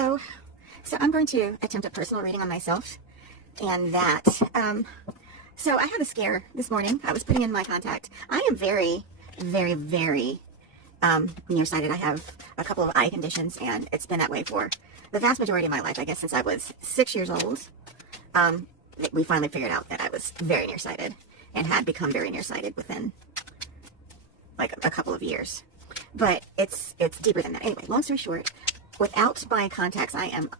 Hello. So I'm going to attempt a personal reading on myself and that. So I had a scare this morning. I was putting in my contact. I am very, very, very nearsighted. I have a couple of eye conditions, and it's been that way for the vast majority of my life. I guess since I was 6 years old, we finally figured out that I was very nearsighted and had become very nearsighted within like a couple of years. But it's deeper than that. Anyway, long story short, without my contacts, I am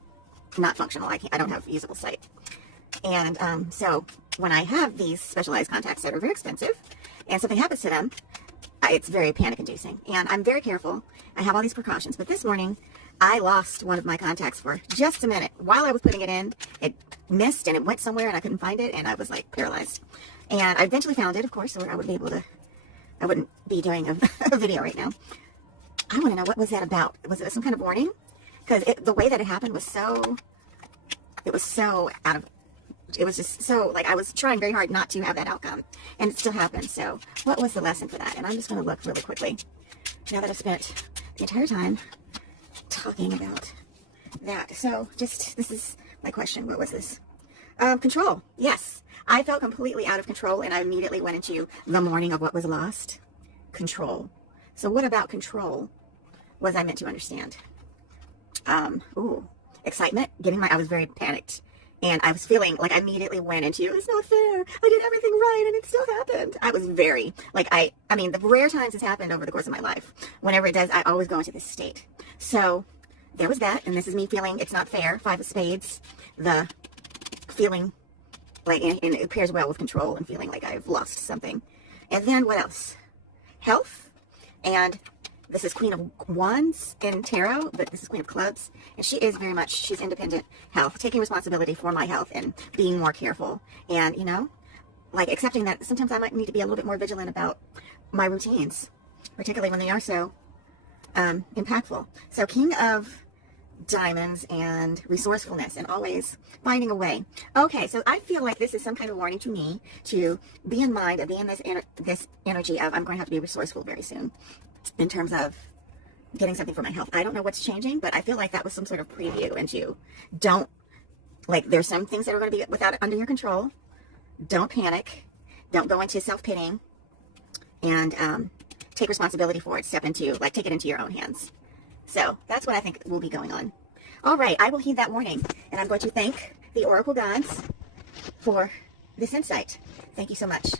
not functional. I don't have usable sight. And so when I have these specialized contacts that are very expensive and something happens to them, it's very panic inducing. And I'm very careful. I have all these precautions. But this morning, I lost one of my contacts for just a minute. While I was putting it in, it missed and it went somewhere and I couldn't find it. And I was like paralyzed. And I eventually found it, of course, so I wouldn't be doing a video right now. I want to know, what was that about? Was it some kind of warning? Because the way that it happened was it was just so, like, I was trying very hard not to have that outcome, and it still happened. So what was the lesson for that? And I'm just going to look really quickly, now that I've spent the entire time talking about that. So this is my question. What was this? Control. Yes. I felt completely out of control, and I immediately went into the mourning of what was lost. Control. So what about control was I meant to understand? Excitement. I was very panicked. And I was feeling like I immediately went into, it's not fair. I did everything right and it still happened. I was very, like, I mean, the rare times it's happened over the course of my life, whenever it does, I always go into this state. So there was that. And this is me feeling it's not fair. 5 of Spades. The feeling like, and it pairs well with control and feeling like I've lost something. And then what else? Health. And this is Queen of Wands in Tarot, but this is Queen of Clubs. And she's independent health, taking responsibility for my health and being more careful. And, like accepting that sometimes I might need to be a little bit more vigilant about my routines, particularly when they are so impactful. So King of Diamonds and resourcefulness and always finding a way. Okay, so I feel like this is some kind of warning to me to be in mind of being this energy of I'm going to have to be resourceful very soon in terms of getting something for my health. I don't know what's changing, but I feel like that was some sort of preview into there's some things that are going to be under your control. Don't panic. Don't go into self-pitying, and take responsibility for it. Take it into your own hands. So that's what I think will be going on. All right, I will heed that warning, and I'm going to thank the Oracle gods for this insight. Thank you so much.